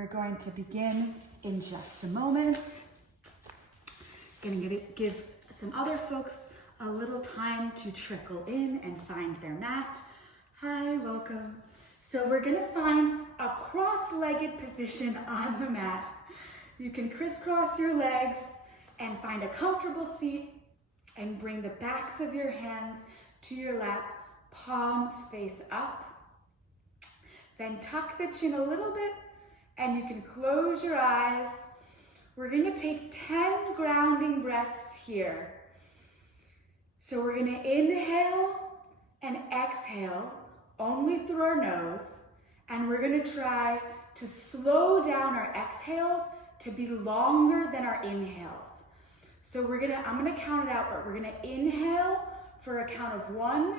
We're going to begin in just a moment. Going to give some other folks a little time to trickle in and find their mat. Hi, welcome. So we're going to find a cross-legged position on the mat. You can crisscross your legs and find a comfortable seat and bring the backs of your hands to your lap, palms face up. Then tuck the chin a little bit and you can close your eyes. We're going to take 10 grounding breaths here. So we're going to inhale and exhale only through our nose, and we're going to try to slow down our exhales to be longer than our inhales. So I'm going to count it out, but we're going to inhale for a count of 1,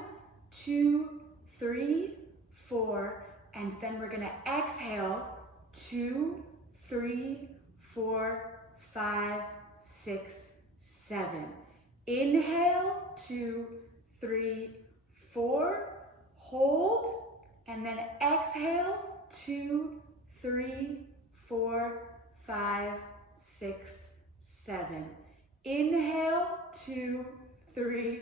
2, 3, 4, and then we're going to exhale 2, 3, 4, 5, 6, 7. Inhale, 2, 3, 4, hold, and then exhale, 2, 3, 4, 5, 6, 7. Inhale, 2, 3,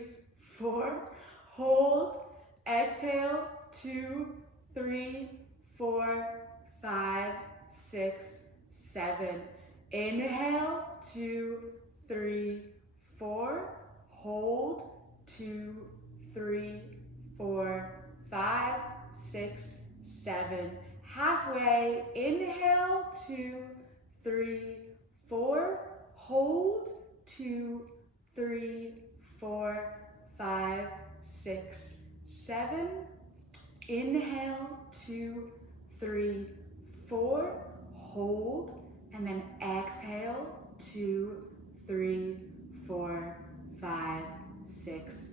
4, hold, exhale, 2, 3, 4, 5, 6, 7. Inhale, 2, 3, 4, hold, 2, 3, 4, 5, 6, 7. Halfway, inhale, 2, 3, 4, hold, 2, 3, 4, 5, 6, 7. Inhale, 2, 3, 4, hold, and then exhale, 2, 3, 4, 5, 6,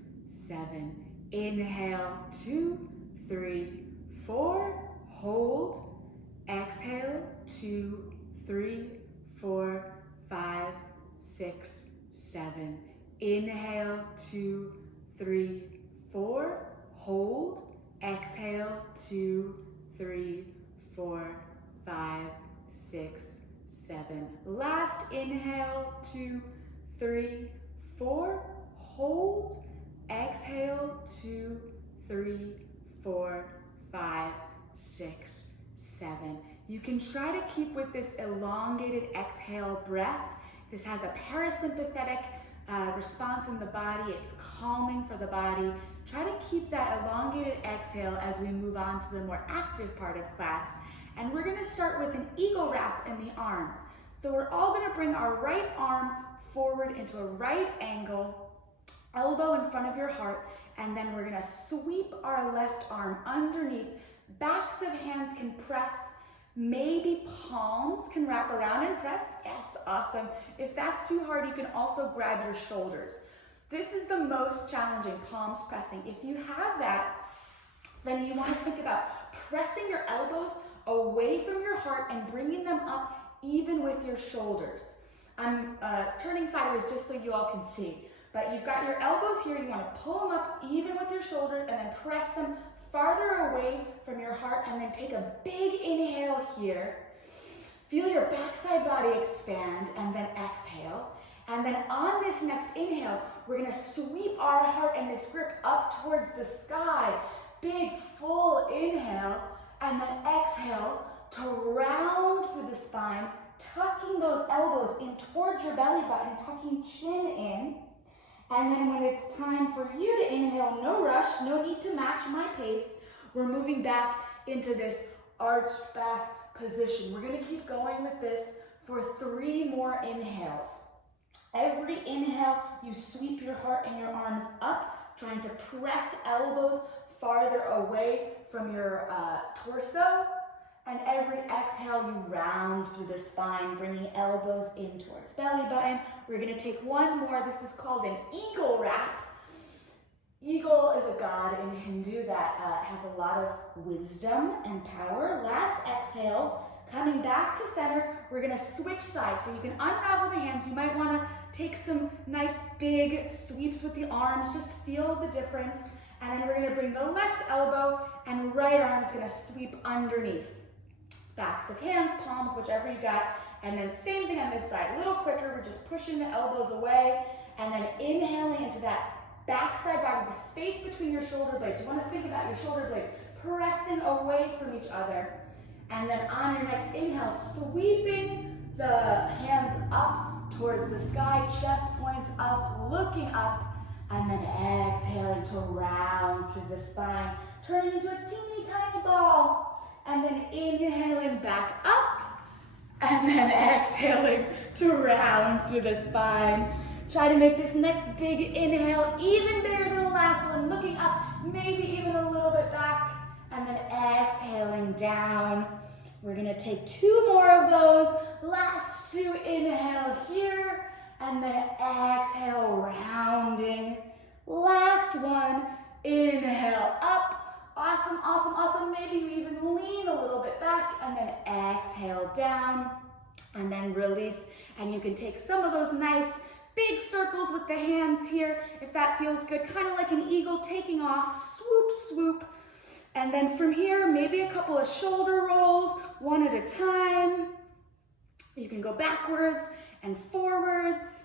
7. Inhale, 2, 3, 4, hold, exhale, 2, 3, 4, 5, 6, 7. Inhale, 2, 3, 4, hold, exhale, 2, 3, 4, 5, 6, 7. Last inhale, 2, 3, 4, hold, exhale, 2, 3, 4, 5, 6, 7. You can try to keep with this elongated exhale breath. This has a parasympathetic response in the body. It's calming for the body. Try to keep that elongated exhale as we move on to the more active part of class. And we're going to start with an eagle wrap in the arms. So we're all going to bring our right arm forward into a right angle, elbow in front of your heart, and then we're going to sweep our left arm underneath. Backs of hands can press. Maybe palms can wrap around and press. Yes, awesome. If that's too hard, you can also grab your shoulders. This is the most challenging, palms pressing. If you have that, then you want to think about pressing your elbows away from your heart and bringing them up even with your shoulders. I'm turning sideways just so you all can see. But you've got your elbows here. You want to pull them up even with your shoulders and then press them farther away from your heart, and then take a big inhale here. Feel your backside body expand, and then exhale. And then on this next inhale, we're going to sweep our heart and this grip up towards the sky. Big, full inhale, and then exhale to round through the spine, tucking those elbows in towards your belly button, tucking chin in. And then when it's time for you to inhale, no rush, no need to match my pace. We're moving back into this arched back position. We're going to keep going with this for 3 more inhales. Every inhale, you sweep your heart and your arms up, trying to press elbows farther away from your torso. And every exhale, you round through the spine, bringing elbows in towards belly button. We're going to take 1 more. This is called an eagle wrap. Eagle is a god in Hindu that has a lot of wisdom and power. Last exhale, coming back to center, we're going to switch sides. So you can unravel the hands. You might want to take some nice big sweeps with the arms. Just feel the difference. And then we're going to bring the left elbow and right arm is going to sweep underneath. backs of hands, palms, whichever you got. And then same thing on this side, a little quicker. We're just pushing the elbows away and then inhaling into that backside body, the space between your shoulder blades. You want to think about your shoulder blades pressing away from each other. And then on your next inhale, sweeping the hands up towards the sky, chest points up, looking up, and then exhaling to round through the spine, turning into a teeny tiny ball, and then inhaling back up, and then exhaling to round through the spine. Try to make this next big inhale even bigger than the last one, looking up, maybe even a little bit back, and then exhaling down. We're gonna take 2 more of those. Last 2, inhale here, and then exhale, rounding. Last one, inhale up. Awesome, awesome, awesome. Maybe you even lean a little bit back, and then exhale down, and then release. And you can take some of those nice big circles with the hands here, if that feels good, kind of like an eagle taking off, swoop, swoop. And then from here, maybe a couple of shoulder rolls, one at a time. You can go backwards and forwards.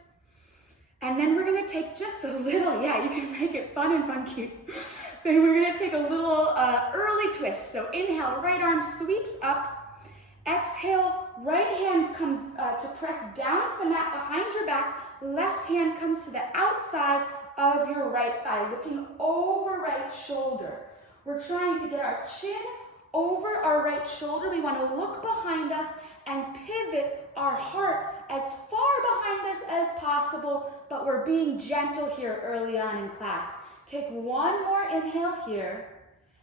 And then we're gonna take just a little, yeah, you can make it fun and funky. Then we're gonna take a little early twist. So inhale, right arm sweeps up. Exhale, right hand comes to press down to the mat behind your back. Left hand comes to the outside of your right thigh, looking over right shoulder. We're trying to get our chin over our right shoulder. We want to look behind us and pivot our heart as far behind us as possible, but we're being gentle here early on in class. Take 1 more inhale here,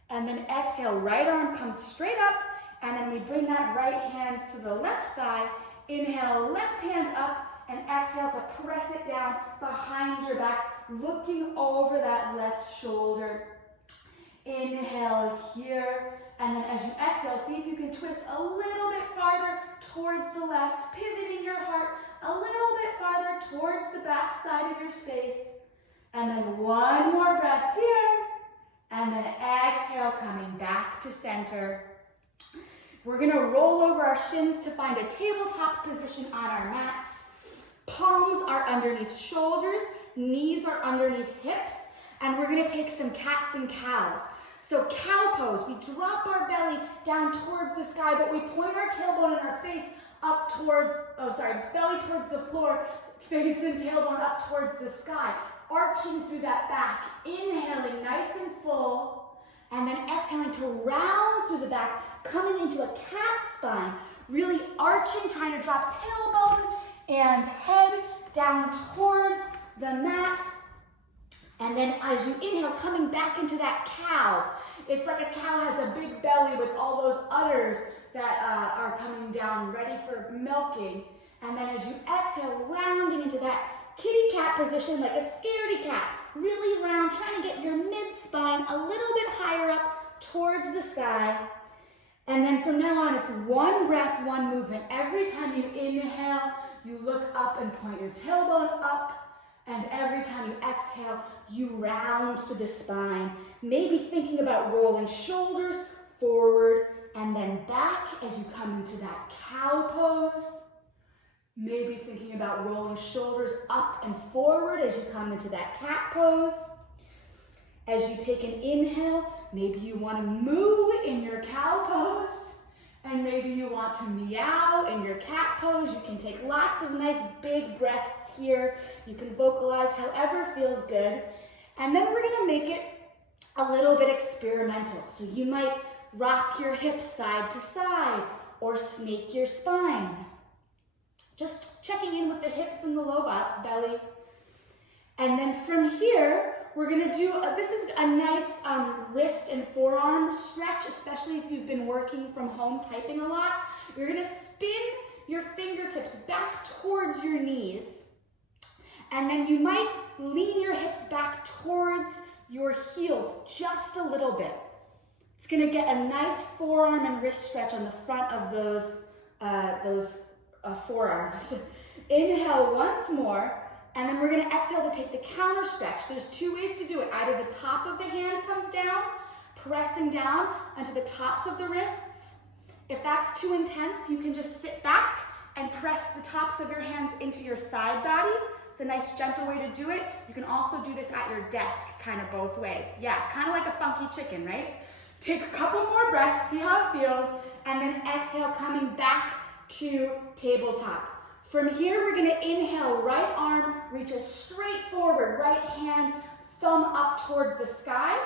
and then exhale, right arm comes straight up, and then we bring that right hand to the left thigh. Inhale, left hand up, and exhale to press it down behind your back, looking over that left shoulder. Inhale here, and then as you exhale, see if you can twist a little bit farther towards the left, pivoting your heart a little bit farther towards the back side of your space. And then 1 more breath here, and then exhale, coming back to center. We're gonna roll over our shins to find a tabletop position on our mats. Palms are underneath shoulders, knees are underneath hips, and we're gonna take some cats and cows. So cow pose, we drop our belly down towards the sky, but we point our tailbone and our face up towards, belly towards the floor, face and tailbone up towards the sky, arching through that back, inhaling nice and full, and then exhaling to round through the back, coming into a cat spine, really arching, trying to drop tailbone and head down towards the mat. And then as you inhale, coming back into that cow. It's like a cow has a big belly with all those udders that are coming down, ready for milking. And then as you exhale, rounding into that kitty cat position, like a scaredy cat. Really round, trying to get your mid-spine a little bit higher up towards the sky. And then from now on, it's 1 breath, 1 movement. Every time you inhale, you look up and point your tailbone up. And every time you exhale, you round through the spine. Maybe thinking about rolling shoulders forward and then back as you come into that cow pose. Maybe thinking about rolling shoulders up and forward as you come into that cat pose. As you take an inhale, maybe you want to moo in your cow pose. And maybe you want to meow in your cat pose. You can take lots of nice big breaths here. You can vocalize however feels good. And then we're gonna make it a little bit experimental. So you might rock your hips side to side or snake your spine. Just checking in with the hips and the low belly. And then from here, we're gonna do, this is a nice wrist and forearm stretch, especially if you've been working from home typing a lot. You're gonna spin your fingertips back towards your knees. And then you might lean your hips back towards your heels just a little bit. It's gonna get a nice forearm and wrist stretch on the front of those forearms. Inhale once more, and then we're gonna exhale to take the counter stretch. There's 2 ways to do it. Either the top of the hand comes down, pressing down onto the tops of the wrists, If that's too intense, you can just sit back and press the tops of your hands into your side body. It's a nice gentle way to do it. You can also do this at your desk, kind of both ways. Yeah, kind of like a funky chicken, right? Take a couple more breaths, see how it feels, and then exhale, coming back to tabletop. From here, we're gonna inhale, right arm reaches straight forward, right hand, thumb up towards the sky,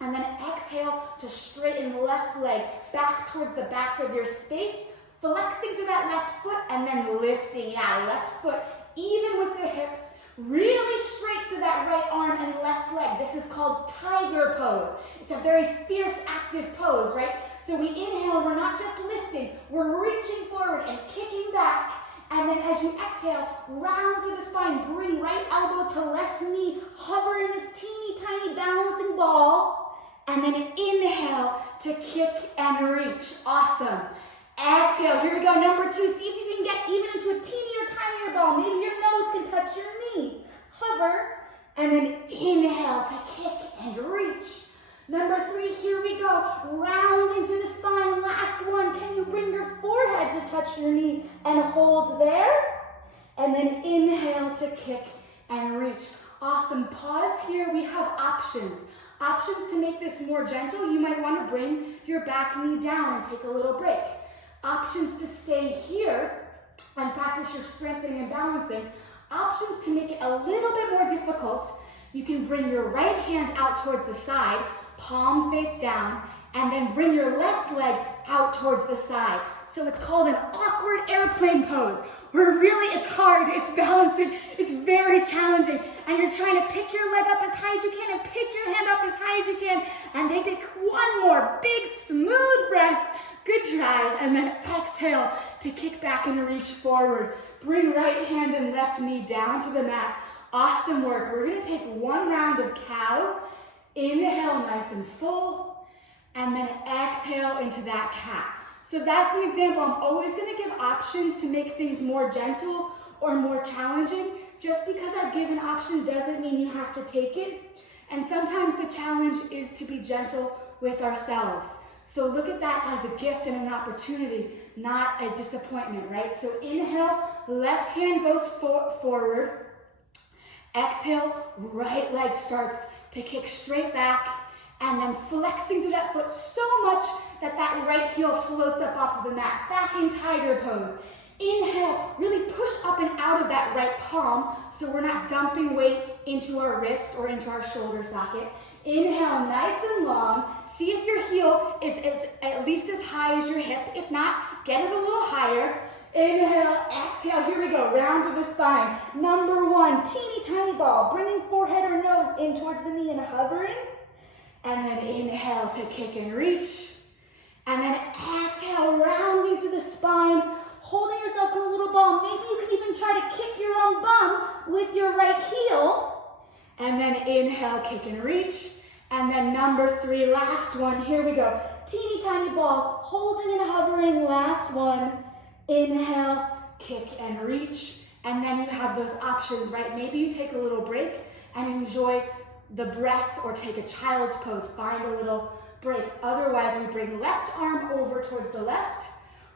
and then exhale to straighten the left leg back towards the back of your space, flexing through that left foot, and then lifting, left foot, even with the hips, really straight through that right arm and left leg. This is called tiger pose. It's a very fierce, active pose, right? So we inhale, we're not just lifting, we're reaching forward and kicking back. And then as you exhale, round through the spine, bring right elbow to left knee, hover in this teeny tiny balancing ball, and then inhale to kick and reach. Awesome. Exhale, here we go, number 2. See if you can get even into a teenier, tinier ball. Maybe your nose can touch your knee. Hover, and then inhale to kick and reach. Number 3, here we go, rounding through the spine. Last one, can you bring your forehead to touch your knee and hold there? And then inhale to kick and reach. Awesome, pause here, we have options. Options to make this more gentle, you might want to bring your back knee down and take a little break. Options to stay here and practice your strengthening and balancing. Options to make it a little bit more difficult, you can bring your right hand out towards the side, palm face down, and then bring your left leg out towards the side. So it's called an awkward airplane pose, where really it's hard, it's balancing, it's very challenging, and you're trying to pick your leg up as high as you can and pick your hand up as high as you can, and then take one more big smooth breath. Good try, and then exhale to kick back and reach forward. Bring right hand and left knee down to the mat. Awesome work. We're gonna take one round of cow. Inhale nice and full, and then exhale into that cat. So that's an example. I'm always gonna give options to make things more gentle or more challenging. Just because I give an option doesn't mean you have to take it. And sometimes the challenge is to be gentle with ourselves. So look at that as a gift and an opportunity, not a disappointment, right? So inhale, left hand goes forward. Exhale, right leg starts to kick straight back, and then flexing through that foot so much that that right heel floats up off of the mat. Back in tiger pose. Inhale, really push up and out of that right palm so we're not dumping weight into our wrist or into our shoulder socket. Inhale, nice and long. See if your heel is at least as high as your hip. If not, get it a little higher. Inhale, exhale, here we go, round to the spine. Number 1, teeny tiny ball, bringing forehead or nose in towards the knee and hovering. And then inhale to kick and reach. And then exhale, rounding through the spine, holding yourself in a little ball. Maybe you can even try to kick your own bum with your right heel. And then inhale, kick and reach. And then number 3, last one, here we go. Teeny tiny ball, holding and hovering, last one. Inhale, kick and reach. And then you have those options, right? Maybe you take a little break and enjoy the breath or take a child's pose. Find a little break. Otherwise, we bring left arm over towards the left,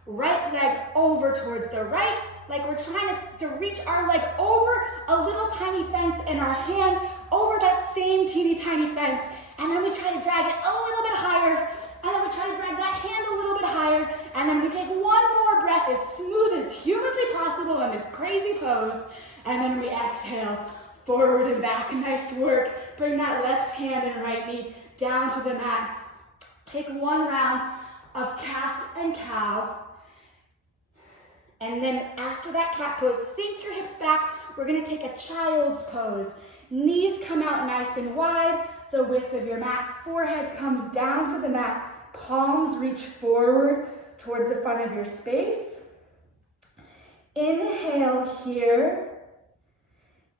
right leg over towards the right, like we're trying to reach our leg over a little tiny fence and our hand over that same teeny tiny fence. And then we try to drag it a little bit higher, and then we try to drag that hand a little bit higher, and then we take one more breath as smooth as humanly possible in this crazy pose, and then we exhale, forward and back. Nice work. Bring that left hand and right knee down to the mat. Take one round of cat and cow, and then after that cat pose, sink your hips back. We're gonna take a child's pose. Knees come out nice and wide, the width of your mat. Forehead comes down to the mat. Palms reach forward towards the front of your space. Inhale here.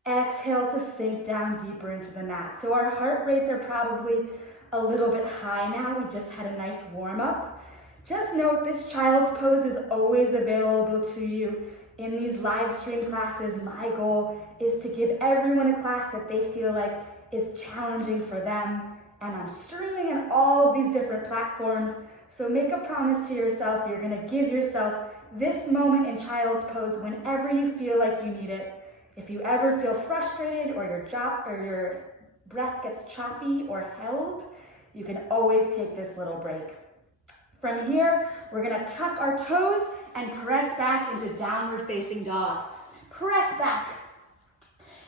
Exhale to sink down deeper into the mat. So our heart rates are probably a little bit high now. We just had a nice warm up. Just note this child's pose is always available to you in these live stream classes. My goal is to give everyone a class that they feel like is challenging for them. And I'm streaming on all of these different platforms. So make a promise to yourself. You're gonna give yourself this moment in child's pose whenever you feel like you need it. If you ever feel frustrated or your breath gets choppy or held, you can always take this little break. From here, we're gonna tuck our toes and press back into downward facing dog. Press back.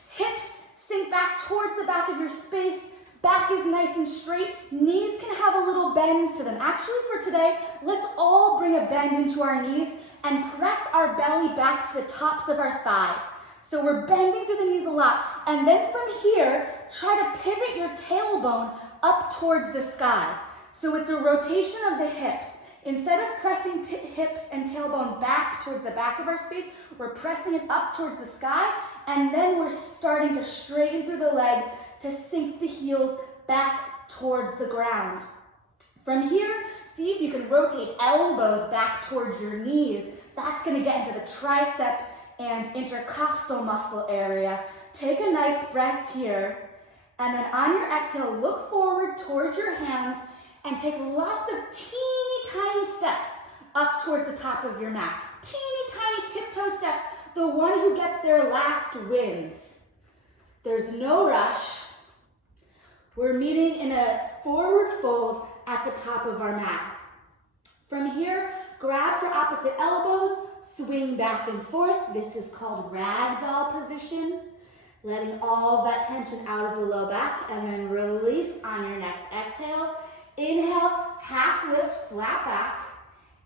Hips sink back towards the back of your space. Back is nice and straight. Knees can have a little bend to them. Actually, for today, let's all bring a bend into our knees and press our belly back to the tops of our thighs. So we're bending through the knees a lot. And then from here, try to pivot your tailbone up towards the sky. So it's a rotation of the hips. Instead of pressing hips and tailbone back towards the back of our space, we're pressing it up towards the sky, and then we're starting to straighten through the legs to sink the heels back towards the ground. From here, see if you can rotate elbows back towards your knees. That's gonna get into the tricep and intercostal muscle area. Take a nice breath here, and then on your exhale, look forward towards your hands and take lots of teeny tiny steps up towards the top of your mat. Teeny tiny tiptoe steps. The one who gets there last wins. There's no rush. We're meeting in a forward fold at the top of our mat. From here, grab for opposite elbows, swing back and forth. This is called ragdoll position. Letting all that tension out of the low back, and then release on your next exhale. Inhale, half lift, flat back.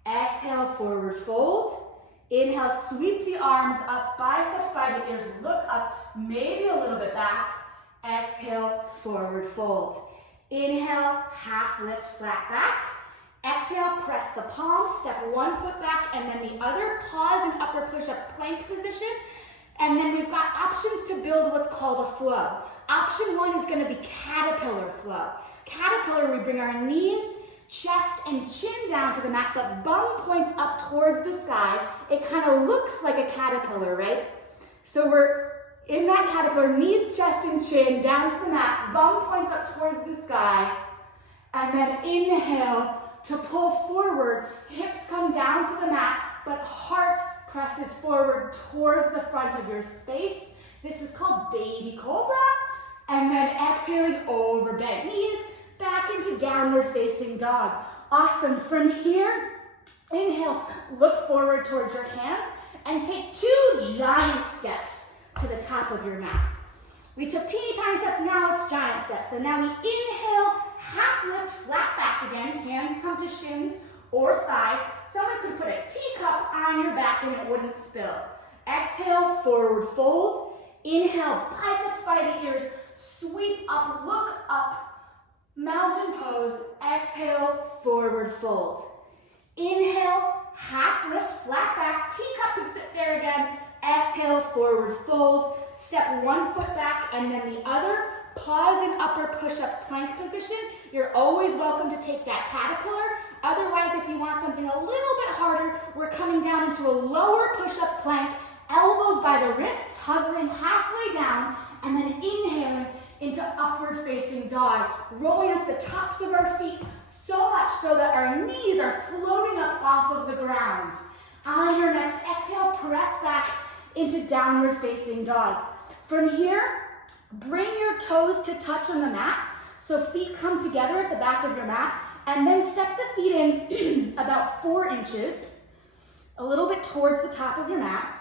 Exhale, forward fold. Inhale, sweep the arms up, biceps by the ears, look up, maybe a little bit back. Exhale, forward fold. Inhale, half lift, flat back. Exhale, press the palms, step one foot back, and then the other. Pause in upper push-up plank position. And then we've got options to build what's called a flow. Option one is gonna be caterpillar flow. Caterpillar, we bring our knees, chest, and chin down to the mat, but bum points up towards the sky. It kind of looks like a caterpillar, right? So we're in that caterpillar, knees, chest, and chin, down to the mat, bum points up towards the sky, and then inhale to pull forward, hips come down to the mat, but heart presses forward towards the front of your space. This is called baby cobra. And then exhaling over bent knees, back into downward facing dog. Awesome. From here, inhale, look forward towards your hands and take 2 giant steps to the top of your mat. We took teeny tiny steps, now it's giant steps. And now we inhale, half lift, flat back again. Hands come to shins or thighs. Someone could put a teacup on your back and it wouldn't spill. Exhale, forward fold. Inhale, biceps by the ears. Sweep up, look up, mountain pose. Exhale, forward fold. Inhale, half lift, flat back. Teacup can sit there again. Exhale, forward fold. Step one foot back and then the other. Pause in upper push-up plank position. You're always welcome to take that caterpillar. Otherwise, if you want something a little bit harder, we're coming down into a lower push-up plank. Elbows by the wrists, hovering halfway down, and then inhaling into upward facing dog, rolling onto the tops of our feet so much so that our knees are floating up off of the ground. On your next exhale, press back into downward facing dog. From here, bring your toes to touch on the mat, so feet come together at the back of your mat, and then step the feet in about 4 inches, a little bit towards the top of your mat,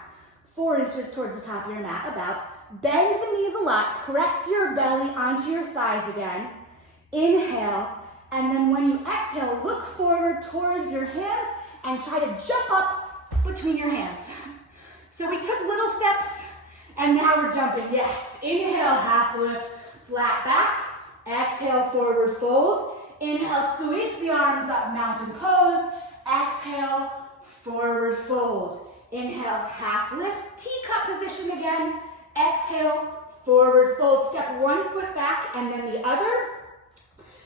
4 inches towards the top of your mat, about. Bend the knees a lot, press your belly onto your thighs again. Inhale, and then when you exhale, look forward towards your hands and try to jump up between your hands. So we took little steps, and now we're jumping, yes. Inhale, half lift, flat back. Exhale, forward fold. Inhale, sweep the arms up, mountain pose. Exhale, forward fold. Inhale, half lift, teacup position again. Exhale, forward fold. Step one foot back and then the other.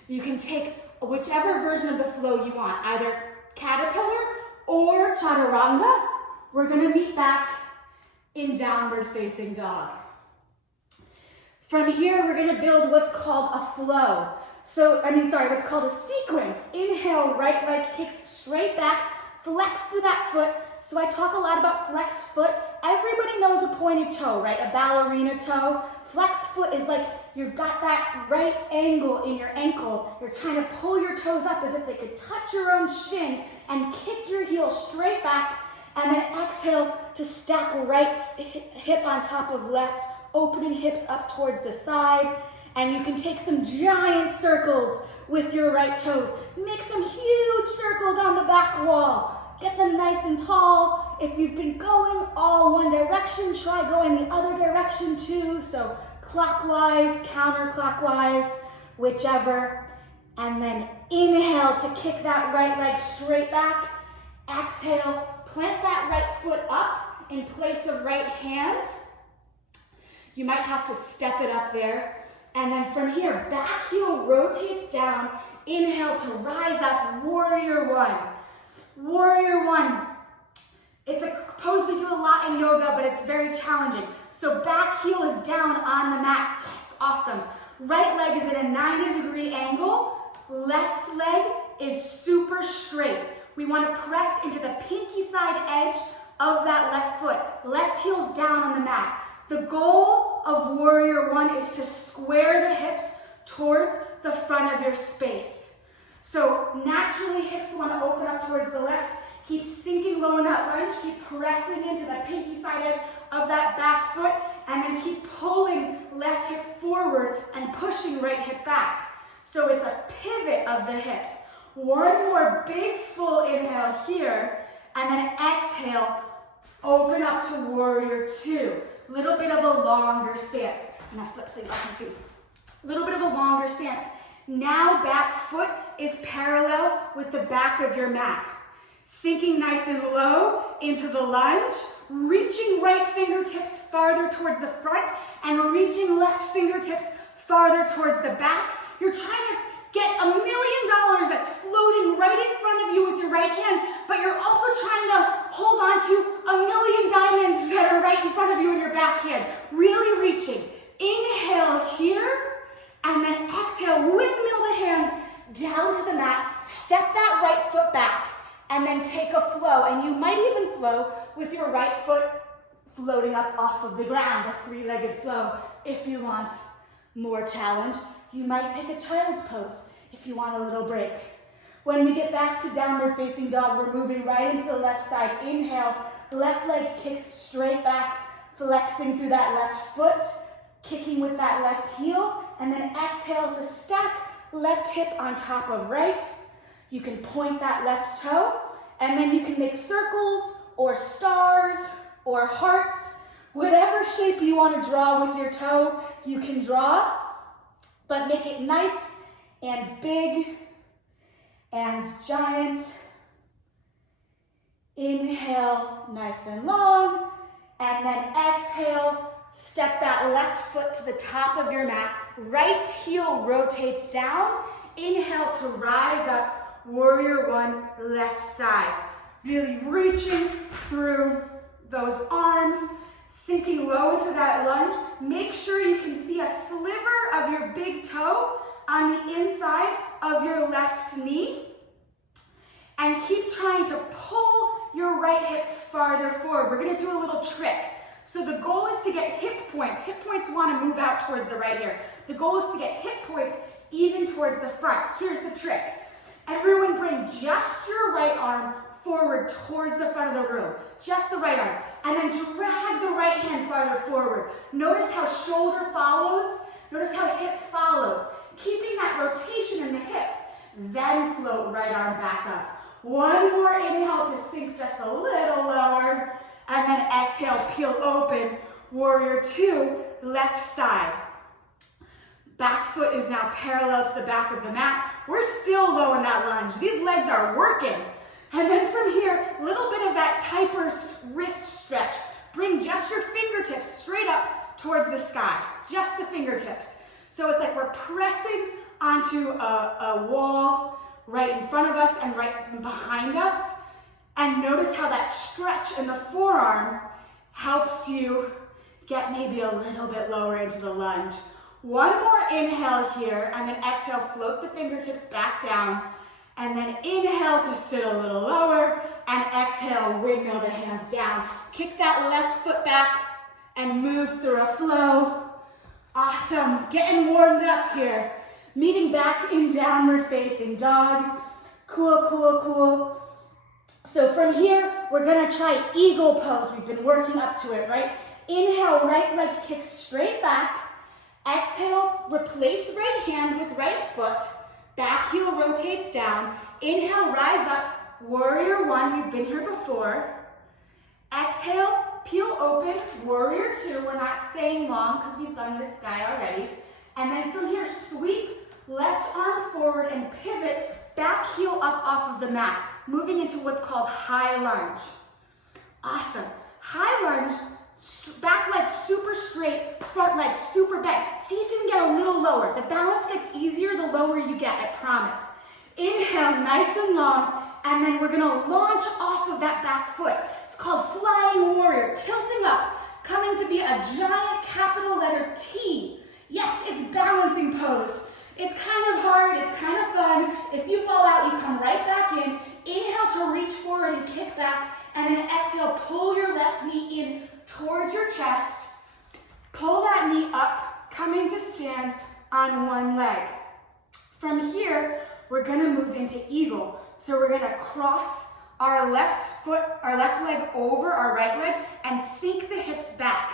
You can take whichever version of the flow you want, either caterpillar or chaturanga. We're gonna meet back in downward facing dog. From here, we're gonna build what's called a flow. What's called a sequence. Inhale, right leg kicks straight back, flex through that foot. So I talk a lot about flexed foot. Everybody knows a pointed toe, right? A ballerina toe. Flexed foot is like you've got that right angle in your ankle. You're trying to pull your toes up as if they could touch your own shin and kick your heel straight back. And then exhale to stack right hip on top of left, opening hips up towards the side. And you can take some giant circles with your right toes. Make some huge circles on the back wall. Get them nice and tall. If you've been going all one direction, try going the other direction too. So clockwise, counterclockwise, whichever. And then inhale to kick that right leg straight back. Exhale, plant that right foot up in place of right hand. You might have to step it up there. And then from here, back heel rotates down. Inhale to rise up, warrior one. Warrior one. It's a pose we do a lot in yoga, but it's very challenging. So back heel is down on the mat. Yes, awesome. Right leg is at a 90-degree angle. Left leg is super straight. We want to press into the pinky side edge of that left foot. Left heel's down on the mat. The goal of warrior one is to square the hips towards the front of your space. So naturally hips want to open up towards the left. Keep sinking low in that lunge. Keep pressing into the pinky side edge of that back foot. And then keep pulling left hip forward and pushing right hip back. So it's a pivot of the hips. One more big full inhale here. And then exhale, open up to warrior two. Little bit of a longer stance. And I flip so you can see. Little bit of a longer stance. Now back foot is parallel with the back of your mat. Sinking nice and low into the lunge. Reaching right fingertips farther towards the front and reaching left fingertips farther towards the back. You're trying to get $1 million that's floating right in front of you with your right hand, but you're also trying to hold on to 1 million diamonds that are right in front of you in your back hand. Really reaching. Inhale here, and then exhale, windmill the hands down to the mat, step that right foot back, and then take a flow. And you might even flow with your right foot floating up off of the ground, a three-legged flow. If you want more challenge, you might take a child's pose if you want a little break. When we get back to downward facing dog, we're moving right into the left side. Inhale, left leg kicks straight back, flexing through that left foot, kicking with that left heel, and then exhale to stack left hip on top of right. You can point that left toe, and then you can make circles or stars or hearts. Whatever shape you want to draw with your toe, you can draw. But make it nice and big and giant. Inhale, nice and long. And then exhale, step that left foot to the top of your mat. Right heel rotates down. Inhale to rise up, warrior one, left side. Really reaching through those arms. Sinking low into that lunge. Make sure you can see a sliver of your big toe on the inside of your left knee. And keep trying to pull your right hip farther forward. We're going to do a little trick. So the goal is to get hip points. Hip points want to move out towards the right here. The goal is to get hip points even towards the front. Here's the trick. Everyone bring just your right arm forward towards the front of the room. Just the right arm. And then drag the right hand farther forward. Notice how shoulder follows. Notice how hip follows. Keeping that rotation in the hips. Then float right arm back up. One more inhale to sink just a little lower. And then exhale, peel open. Warrior two, left side. Back foot is now parallel to the back of the mat. We're still low in that lunge. These legs are working. And then from here, a little bit of that Tiper's wrist stretch. Bring just your fingertips straight up towards the sky. Just the fingertips. So it's like we're pressing onto a wall right in front of us and right behind us. And notice how that stretch in the forearm helps you get maybe a little bit lower into the lunge. One more inhale here, and then exhale, float the fingertips back down, and then inhale to sit a little lower, and exhale, windmill the hands down. Kick that left foot back and move through a flow. Awesome, getting warmed up here. Meeting back in downward facing dog. Cool, cool, cool. So from here, we're gonna try eagle pose. We've been working up to it, right? Inhale, right leg kicks straight back. Exhale, replace right hand with right foot. Back heel rotates down. Inhale, rise up. Warrior one, we've been here before. Exhale, peel open. Warrior two, we're not staying long because we've done this guy already. And then from here, sweep left arm forward and pivot, back heel up off of the mat, moving into what's called high lunge. Awesome. High lunge, back leg super straight, front leg super bent. See if you can get a little lower. The balance gets easier the lower you get, I promise. Inhale, nice and long, and then we're gonna launch off of that back foot. It's called flying warrior, tilting up, coming to be a giant capital letter T. Yes, it's balancing pose. It's kind of hard, it's kind of fun. If you fall out, you come right back in. Inhale to reach forward and kick back, and then exhale, pull your left knee in towards your chest. Pull that knee up, coming to stand on one leg. From here, we're gonna move into eagle. So we're gonna cross our left leg over our right leg and sink the hips back.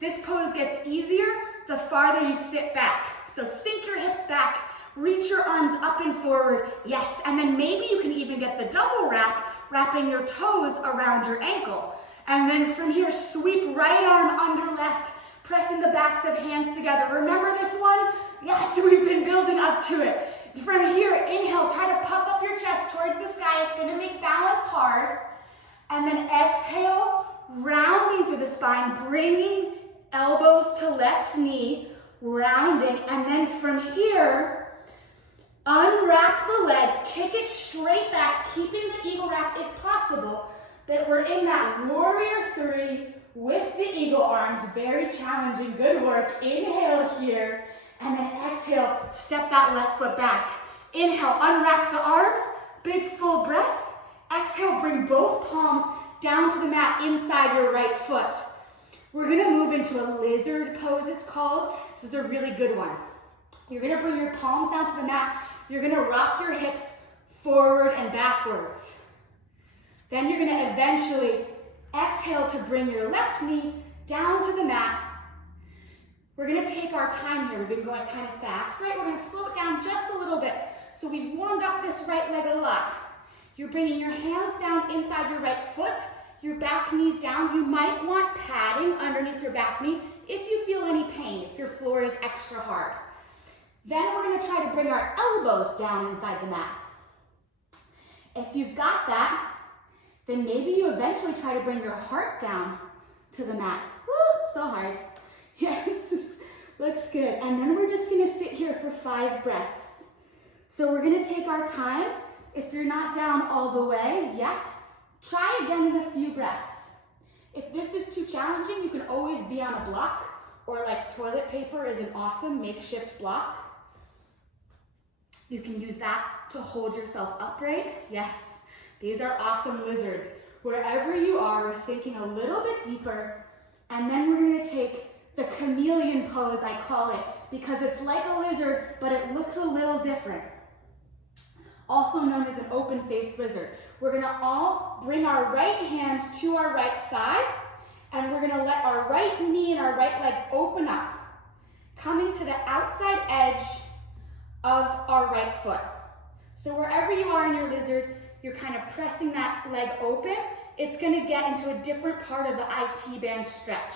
This pose gets easier the farther you sit back. So sink your hips back, reach your arms up and forward, yes, and then maybe you can even get the double wrap, wrapping your toes around your ankle. And then from here, sweep right arm under left, pressing the backs of hands together. Remember this one? Yes, we've been building up to it. From here, inhale, try to puff up your chest towards the sky. It's gonna make balance hard. And then exhale, rounding through the spine, bringing elbows to left knee, rounding, and then from here, unwrap the leg, kick it straight back, keeping the eagle wrap if possible, that we're in that warrior three with the eagle arms, very challenging, good work. Inhale here, and then exhale, step that left foot back. Inhale, unwrap the arms, big full breath. Exhale, bring both palms down to the mat inside your right foot. We're gonna move into a lizard pose, it's called. This is a really good one. You're gonna bring your palms down to the mat. You're gonna rock your hips forward and backwards. Then you're gonna eventually exhale to bring your left knee down to the mat. We're gonna take our time here. We've been going kind of fast, right? We're gonna slow it down just a little bit. So we've warmed up this right leg a lot. You're bringing your hands down inside your right foot, your back knee's down. You might want padding underneath your back knee if you feel any pain, if your floor is extra hard. Then we're gonna try to bring our elbows down inside the mat. If you've got that, then maybe you eventually try to bring your heart down to the mat. Woo, so hard. Yes, looks good. And then we're just gonna sit here for 5 breaths. So we're gonna take our time. If you're not down all the way yet, try again in a few breaths. If this is too challenging, you can always be on a block, or like toilet paper is an awesome makeshift block. You can use that to hold yourself upright. Yes, these are awesome lizards. Wherever you are, we're sinking a little bit deeper, and then we're gonna take the chameleon pose, I call it, because it's like a lizard, but it looks a little different. Also known as an open-faced lizard. We're gonna all bring our right hand to our right thigh, and we're gonna let our right knee and our right leg open up, coming to the outside edge of our right foot. So wherever you are in your lizard, you're kind of pressing that leg open. It's gonna get into a different part of the IT band stretch.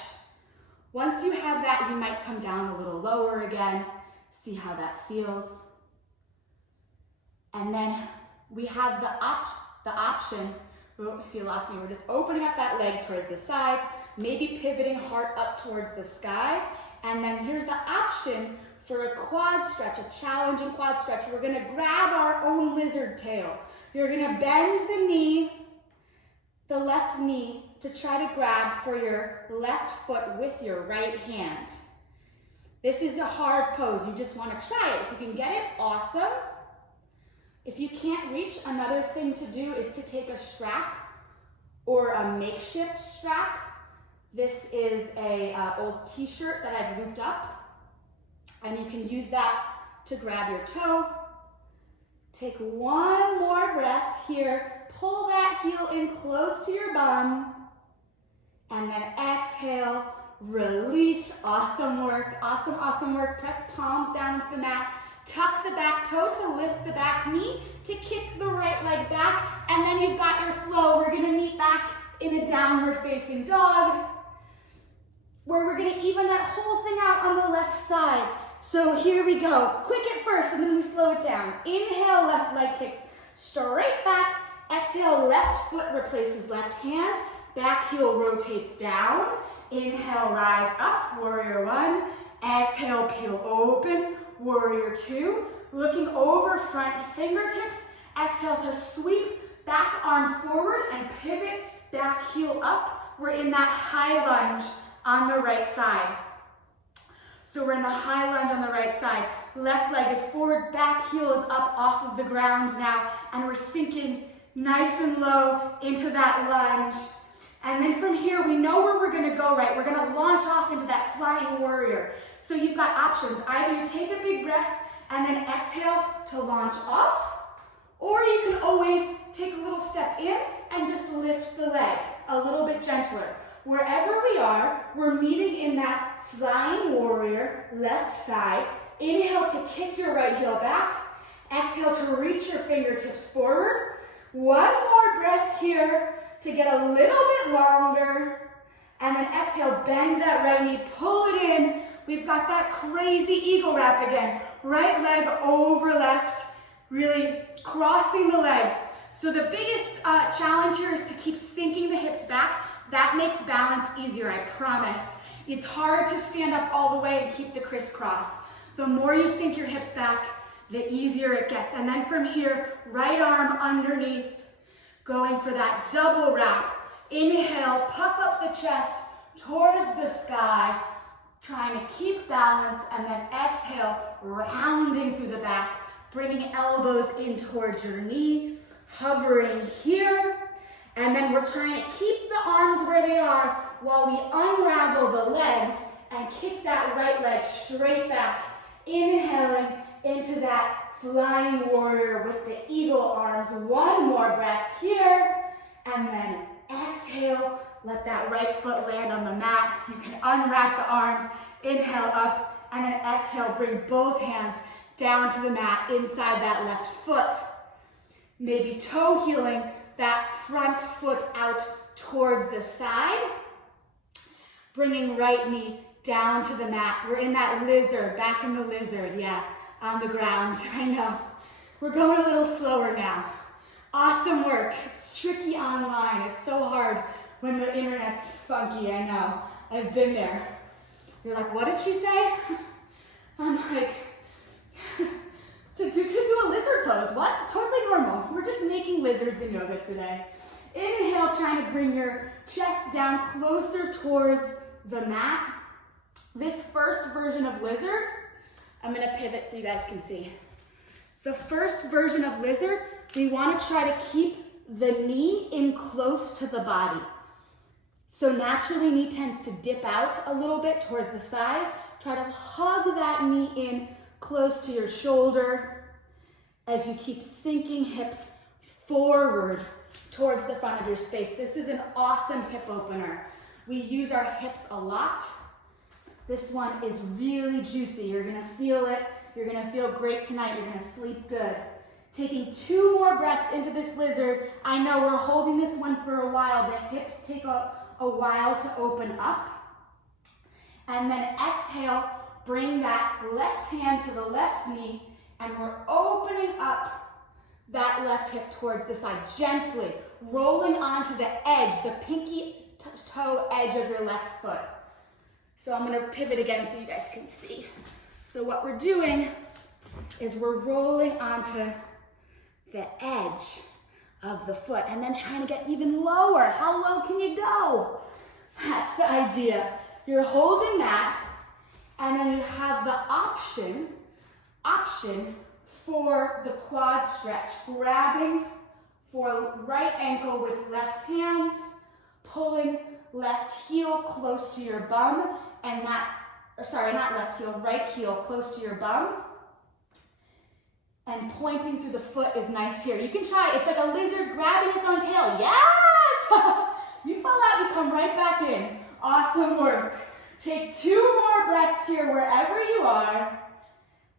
Once you have that, you might come down a little lower again, see how that feels. And then we have the option, if you lost me, we're just opening up that leg towards the side, maybe pivoting heart up towards the sky. And then here's the option for a quad stretch, a challenging quad stretch. We're gonna grab our own lizard tail. You're gonna bend the knee, the left knee, to try to grab for your left foot with your right hand. This is a hard pose. You just want to try it. If you can get it, awesome. If you can't reach, another thing to do is to take a strap or a makeshift strap. This is a old t-shirt that I've looped up, and you can use that to grab your toe. Take one more breath here. Pull that heel in close to your bum, and then exhale, release. Awesome work, awesome, awesome work. Press palms down into the mat. Tuck the back toe to lift the back knee, to kick the right leg back, and then you've got your flow. We're gonna meet back in a downward facing dog, where we're gonna even that whole thing out on the left side. So here we go. Quick at first, and then we slow it down. Inhale, left leg kicks straight back. Exhale, left foot replaces left hand. Back heel rotates down. Inhale, rise up, warrior one. Exhale, peel open, warrior two. Looking over front fingertips. Exhale to sweep, back arm forward and pivot, back heel up. We're in that high lunge on the right side. So we're in the high lunge on the right side. Left leg is forward, back heel is up off of the ground now, and we're sinking nice and low into that lunge. And then from here, we know where we're gonna go, right? We're gonna launch off into that flying warrior. So you've got options. Either you take a big breath and then exhale to launch off, or you can always take a little step in and just lift the leg a little bit gentler. Wherever we are, we're meeting in that flying warrior, left side. Inhale to kick your right heel back. Exhale to reach your fingertips forward. One more breath here to get a little bit longer. And then exhale, bend that right knee, pull it in. We've got that crazy eagle wrap again. Right leg over left, really crossing the legs. So the biggest challenge here is to keep sinking the hips back. That makes balance easier, I promise. It's hard to stand up all the way and keep the crisscross. The more you sink your hips back, the easier it gets. And then from here, right arm underneath, going for that double wrap. Inhale, puff up the chest towards the sky, trying to keep balance, and then exhale, rounding through the back, bringing elbows in towards your knee, hovering here. And then we're trying to keep the arms where they are while we unravel the legs and kick that right leg straight back. Inhaling into that flying warrior with the eagle arms. One more breath here. And then exhale, let that right foot land on the mat. You can unwrap the arms, inhale up, and then exhale, bring both hands down to the mat inside that left foot. Maybe toe heeling that front foot out towards the side. Bringing right knee down to the mat. We're in that lizard, back in the lizard, yeah, on the ground, I know. We're going a little slower now. Awesome work. It's tricky online. It's so hard when the internet's funky, I know. I've been there. You're like, what did she say? I'm like, to do a lizard pose, what? Totally normal. We're just making lizards in yoga today. Inhale, trying to bring your chest down closer towards the mat. This first version of lizard, I'm gonna pivot so you guys can see. The first version of lizard, we wanna try to keep the knee in close to the body. So naturally, knee tends to dip out a little bit towards the side. Try to hug that knee in close to your shoulder as you keep sinking hips forward towards the front of your space. This is an awesome hip opener. We use our hips a lot. This one is really juicy. You're gonna feel it. You're gonna feel great tonight. You're gonna sleep good. Taking 2 more breaths into this lizard. I know we're holding this one for a while. The hips take a while to open up. And then exhale, bring that left hand to the left knee, and we're opening up that left hip towards the side, gently rolling onto the edge, the pinky toe edge of your left foot. So I'm gonna pivot again so you guys can see. So what we're doing is we're rolling onto the edge of the foot and then trying to get even lower. How low can you go? That's the idea. You're holding that, And then you have the option for the quad stretch, grabbing for right ankle with left hand, pulling left heel close to your bum, and right heel close to your bum. And pointing through the foot is nice here. You can try, it's like a lizard grabbing its own tail. Yes! You fall out, you come right back in. Awesome work. Take 2 more breaths here wherever you are.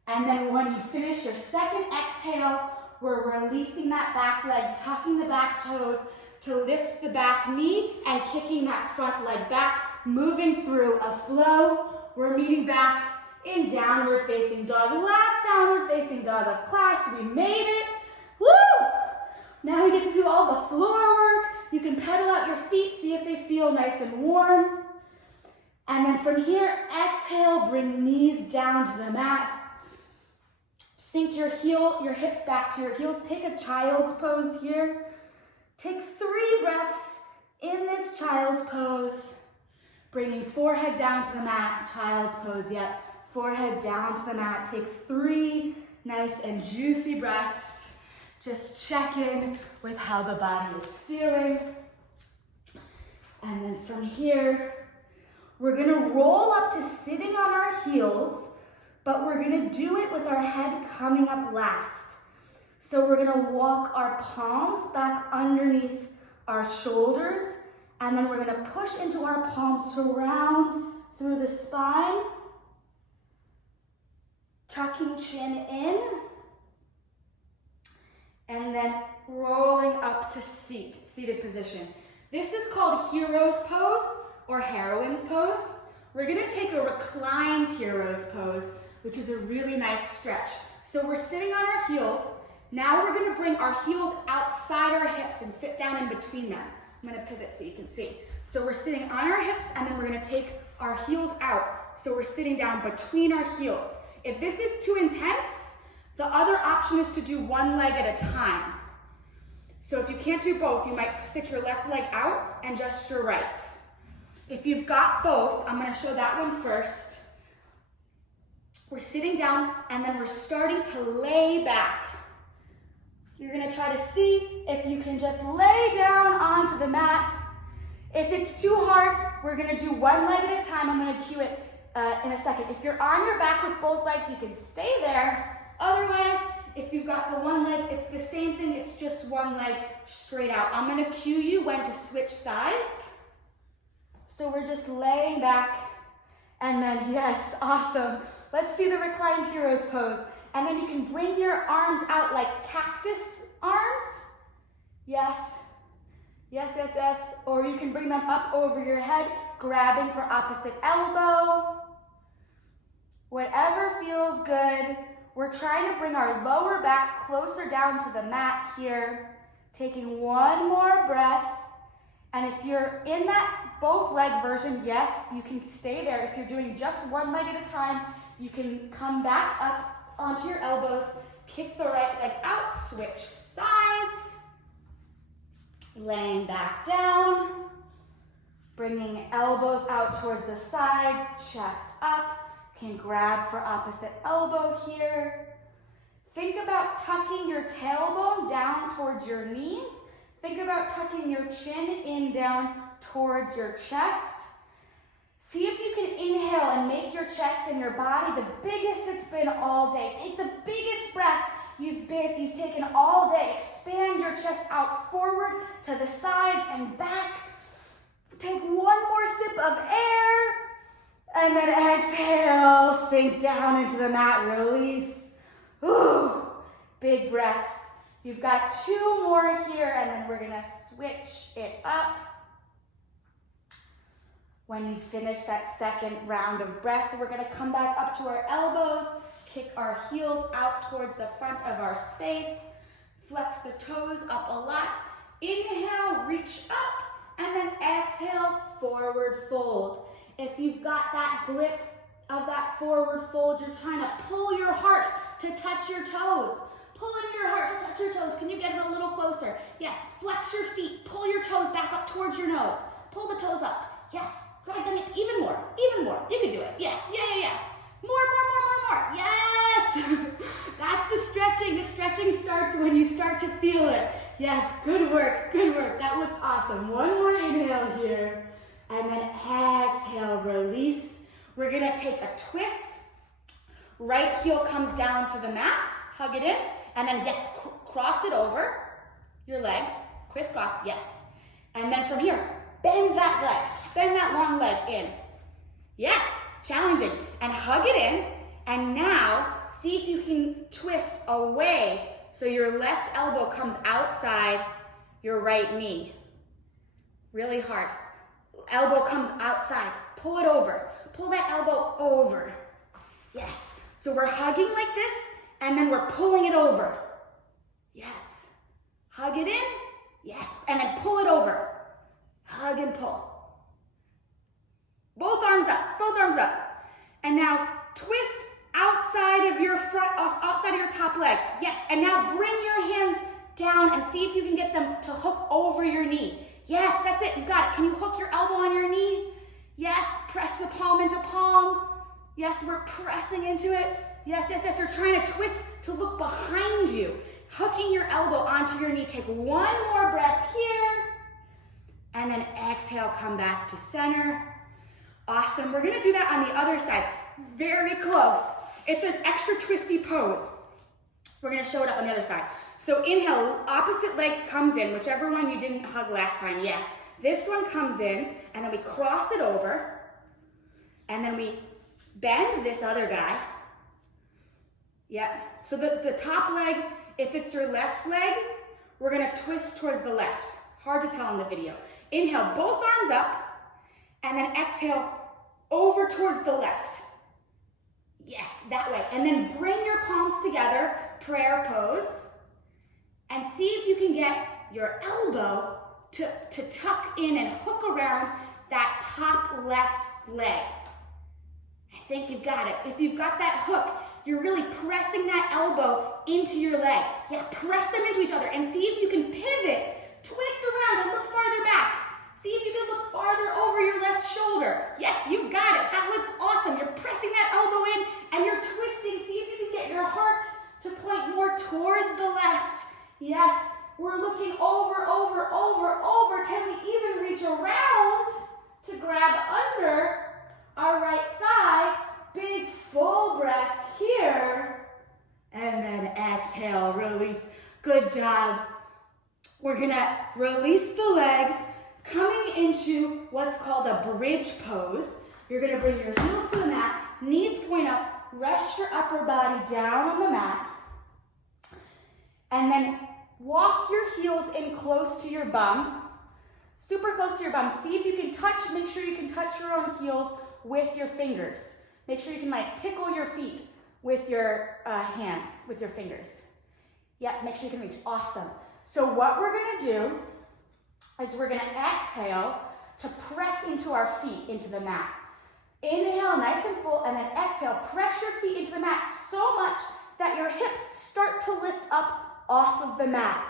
And then when you finish your second exhale, we're releasing that back leg, tucking the back toes to lift the back knee and kicking that front leg back, moving through a flow. We're meeting back in downward facing dog. Last downward facing dog of class. We made it. Woo! Now we get to do all the floor work. You can pedal out your feet, see if they feel nice and warm. And then from here, exhale, bring knees down to the mat. Sink your hips back to your heels. Take a child's pose here. Take 3 breaths in this child's pose. Bringing forehead down to the mat, child's pose, yep. Forehead down to the mat. Take 3 nice and juicy breaths. Just check in with how the body is feeling. And then from here, we're gonna roll up to sitting on our heels, but we're gonna do it with our head coming up last. So we're gonna walk our palms back underneath our shoulders, and then we're gonna push into our palms to round through the spine, tucking chin in, and then rolling up to seated position. This is called hero's pose or heroine's pose. We're gonna take a reclined hero's pose, which is a really nice stretch. So we're sitting on our heels. Now we're gonna bring our heels outside our hips and sit down in between them. I'm gonna pivot so you can see. So we're sitting on our hips and then we're gonna take our heels out. So we're sitting down between our heels. If this is too intense, the other option is to do one leg at a time. So if you can't do both, you might stick your left leg out and just your right. If you've got both, I'm gonna show that one first. We're sitting down and then we're starting to lay back. You're gonna try to see if you can just lay down onto the mat. If it's too hard, we're gonna do one leg at a time. I'm gonna cue it in a second. If you're on your back with both legs, you can stay there. Otherwise, if you've got the one leg, it's the same thing, it's just one leg straight out. I'm gonna cue you when to switch sides. So we're just laying back, and then yes, awesome. Let's see the reclined hero's pose. And then you can bring your arms out like cactus arms. Yes, yes, yes, yes. Or you can bring them up over your head, grabbing for opposite elbow. Whatever feels good. We're trying to bring our lower back closer down to the mat here. Taking one more breath. And if you're in that both leg version, yes, you can stay there. If you're doing just one leg at a time, you can come back up onto your elbows, kick the right leg out, switch sides, laying back down, bringing elbows out towards the sides, chest up, can grab for opposite elbow here. Think about tucking your tailbone down towards your knees. Think about tucking your chin in down towards your chest. See if you can inhale and make your chest and your body the biggest it's been all day. Take the biggest breath you've taken all day. Expand your chest out forward to the sides and back. Take one more sip of air and then exhale, sink down into the mat, release. Ooh, big breaths. You've got 2 more here and then we're gonna switch it up. When you finish that second round of breath, we're gonna come back up to our elbows, kick our heels out towards the front of our space, flex the toes up a lot. Inhale, reach up, and then exhale, forward fold. If you've got that grip of that forward fold, you're trying to pull your heart to touch your toes. Pulling your heart to touch your toes. Can you get it a little closer? Yes, flex your feet, pull your toes back up towards your nose. Pull the toes up, yes. Drag them in even more, even more. You can do it, yeah, yeah, yeah, yeah. Yes, good work, good work. That looks awesome. One more inhale here, and then exhale, release. We're gonna take a twist. Right heel comes down to the mat, hug it in, and then yes, cross it over your leg, crisscross, yes. And then from here, bend that leg, bend that long leg in. Yes, challenging. And hug it in, and now see if you can twist away so your left elbow comes outside your right knee. Really hard. Elbow comes outside, pull it over. Pull that elbow over. Yes. So we're hugging like this, and then we're pulling it over. Yes. Hug it in. Yes. And then pull it over. Hug and pull. Both arms up. Both arms up. And now twist outside of your outside of your top leg. Yes. And now bring your hands down and see if you can get them to hook over your knee. Yes, that's it. You got it. Can you hook your elbow on your knee? Yes. Press the palm into palm. Yes, we're pressing into it. Yes, yes, yes. You're trying to twist to look behind you. Hooking your elbow onto your knee. Take one more breath here. And then exhale, come back to center. Awesome. We're going to do that on the other side. Very close. It's an extra twisty pose. We're going to show it up on the other side. So inhale, opposite leg comes in, whichever one you didn't hug last time. Yeah. This one comes in, and then we cross it over. And then we bend this other guy. Yep. So the top leg, if it's your left leg, we're going to twist towards the left. Hard to tell in the video. Inhale, both arms up, and then exhale over towards the left. Yes, that way. And then bring your palms together, prayer pose, and see if you can get your elbow to tuck in and hook around that top left leg. I think you've got it. If you've got that hook, you're really pressing that elbow into your leg. Yeah, press them into each other and see if you can pivot, twist around and look farther back. See if you can look farther over your left shoulder. Yes, you've got it. That looks awesome. You're pressing that elbow in and you're twisting. See if you can get your heart to point more towards the left. Yes, we're looking over, over, over, over. Can we even reach around to grab under our right thigh? Big full breath here. And then exhale, release. Good job. We're gonna release the legs, coming into what's called a bridge pose. You're gonna bring your heels to the mat, knees point up, rest your upper body down on the mat, and then walk your heels in close to your bum, super close to your bum. See if you can touch, make sure you can touch your own heels with your fingers. Make sure you can like tickle your feet with your hands, with your fingers. Yep, make sure you can reach, awesome. So what we're gonna do is we're gonna exhale to press into our feet, into the mat. Inhale, nice and full, and then exhale, press your feet into the mat so much that your hips start to lift up off of the mat.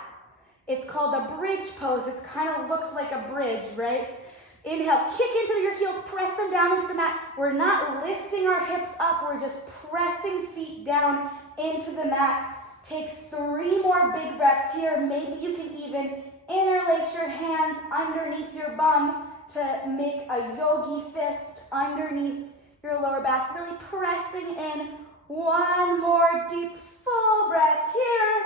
It's called a bridge pose. It kind of looks like a bridge, right? Inhale, kick into your heels, press them down into the mat. We're not lifting our hips up, we're just pressing feet down into the mat. Take 3 more big breaths here. Maybe you can even interlace your hands underneath your bum to make a yogi fist underneath your lower back, really pressing in. 1 more deep, full breath here,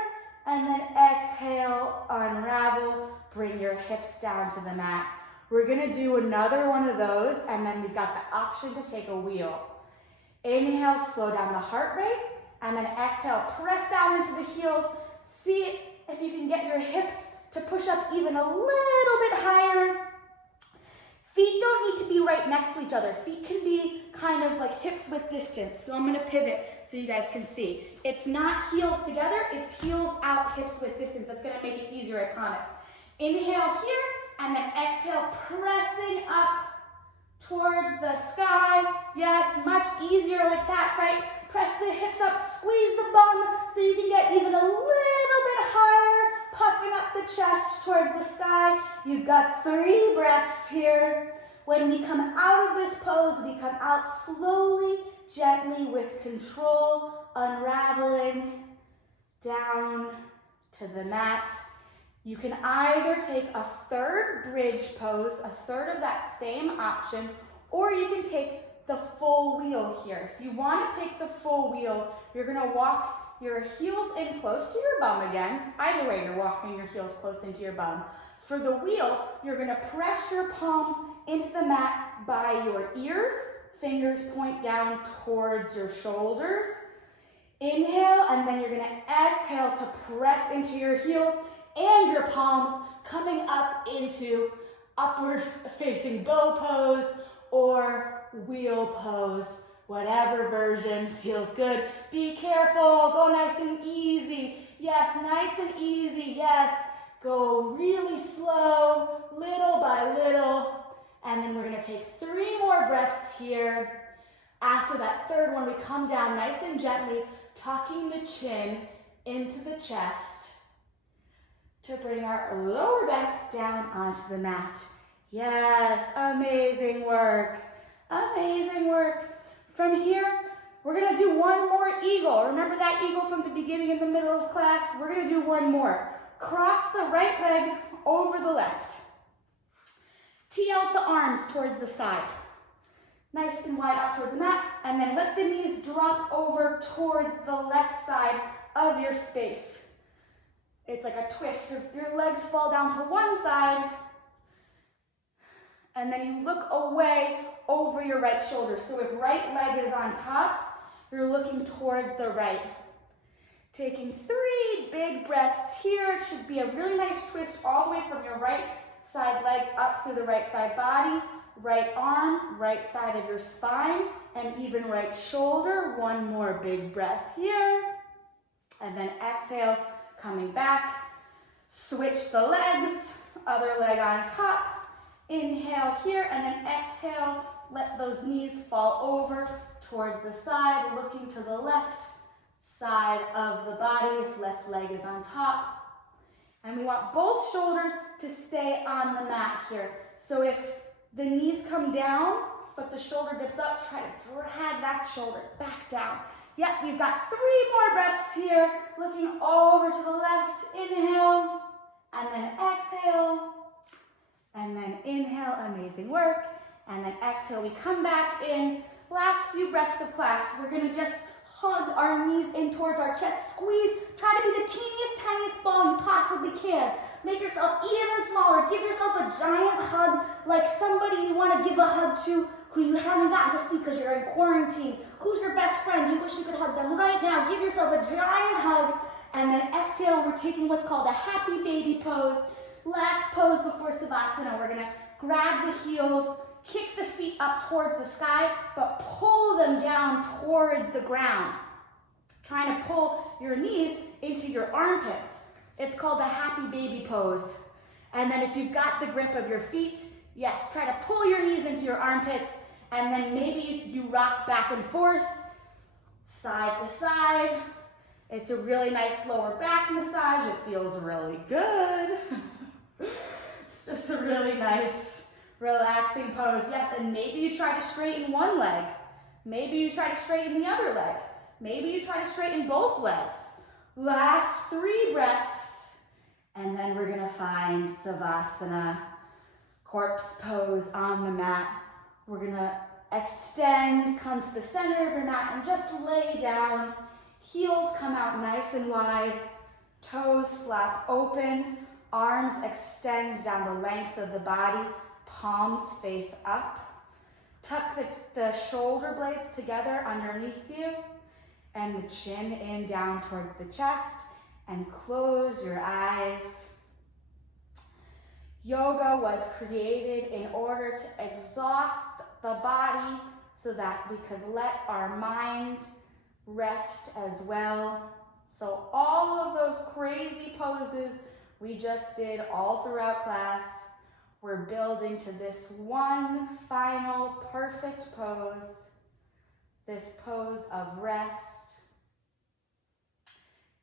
and then exhale, unravel, bring your hips down to the mat. We're gonna do another one of those, and then we've got the option to take a wheel. Inhale, slow down the heart rate, and then exhale, press down into the heels. See if you can get your hips to push up even a little bit higher. Feet don't need to be right next to each other. Feet can be kind of like hips with distance. So I'm gonna pivot so you guys can see. It's not heels together, it's heels out, hips with distance. That's gonna make it easier, I promise. Inhale here, and then exhale, pressing up towards the sky. Yes, much easier like that, right? Press the hips up, squeeze the bum so you can get even a little bit higher, puffing up the chest towards the sky. You've got 3 breaths here. When we come out of this pose, we come out slowly, gently, with control, unraveling down to the mat. You can either take a third bridge pose, a third of that same option, or you can take the full wheel here. If you want to take the full wheel, you're going to walk your heels in close to your bum again. Either way, you're walking your heels close into your bum. For the wheel, you're going to press your palms into the mat by your ears. Fingers point down towards your shoulders. Inhale, and then you're going to exhale to press into your heels and your palms, coming up into upward facing bow pose or wheel pose, whatever version feels good. Be careful, go nice and easy. Yes, nice and easy, yes. Go really slow, little by little. And then we're gonna take 3 more breaths here. After that third one, we come down nice and gently, tucking the chin into the chest to bring our lower back down onto the mat. Yes, amazing work. Amazing work. From here, we're gonna do one more eagle. Remember that eagle from the beginning in the middle of class? We're gonna do one more. Cross the right leg over the left. Tee out the arms towards the side. Nice and wide up towards the mat, and then let the knees drop over towards the left side of your space. It's like a twist. Your legs fall down to one side, and then you look away over your right shoulder. So if right leg is on top, you're looking towards the right. Taking 3 big breaths here. It should be a really nice twist all the way from your right side leg up through the right side body, right arm, right side of your spine, and even right shoulder. One more big breath here. And then exhale, coming back. Switch the legs, other leg on top. Inhale here, and then exhale. Let those knees fall over towards the side, looking to the left side of the body if left leg is on top. And we want both shoulders to stay on the mat here. So if the knees come down, but the shoulder dips up, try to drag that shoulder back down. Yeah, we've got 3 more breaths here. Looking over to the left, inhale, and then exhale, and then inhale, amazing work. And then exhale, we come back in. Last few breaths of class, we're gonna just hug our knees in towards our chest, squeeze, try to be the teeniest, tiniest ball you possibly can. Make yourself even smaller, give yourself a giant hug, like somebody you wanna give a hug to who you haven't gotten to see because you're in quarantine. Who's your best friend? You wish you could hug them right now. Give yourself a giant hug, and then exhale, we're taking what's called a happy baby pose. Last pose before Savasana, we're gonna grab the heels, kick the feet up towards the sky, but pull them down towards the ground. Trying to pull your knees into your armpits. It's called the happy baby pose. And then if you've got the grip of your feet, yes, try to pull your knees into your armpits, and then maybe you rock back and forth, side to side. It's a really nice lower back massage. It feels really good. It's just a really nice, relaxing pose. Yes, and maybe you try to straighten one leg. Maybe you try to straighten the other leg. Maybe you try to straighten both legs. Last 3 breaths, and then we're gonna find Savasana, corpse pose on the mat. We're gonna extend, come to the center of your mat, and just lay down. Heels come out nice and wide, toes flap open, arms extend down the length of the body, palms face up. Tuck the shoulder blades together underneath you, and the chin in down towards the chest, and close your eyes. Yoga was created in order to exhaust the body so that we could let our mind rest as well. So all of those crazy poses we just did all throughout class, we're building to this one final perfect pose, this pose of rest.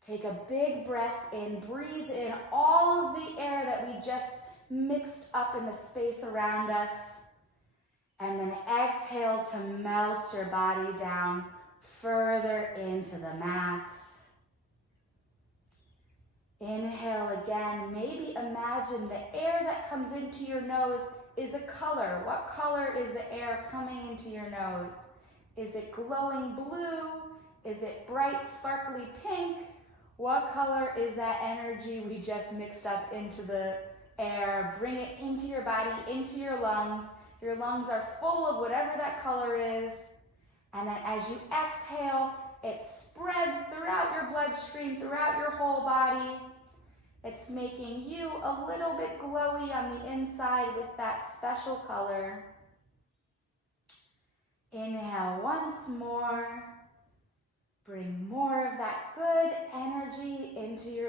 Take a big breath in, breathe in all of the air that we just mixed up in the space around us, and then exhale to melt your body down further into the mat. Inhale again. Maybe imagine the air that comes into your nose is a color. What color is the air coming into your nose? Is it glowing blue? Is it bright, sparkly pink? What color is that energy we just mixed up into the air? Bring it into your body, into your lungs. Your lungs are full of whatever that color is. And then as you exhale, it spreads throughout your bloodstream, throughout your whole body. It's making you a little bit glowy on the inside with that special color. Inhale once more. Bring more of that good energy into your body.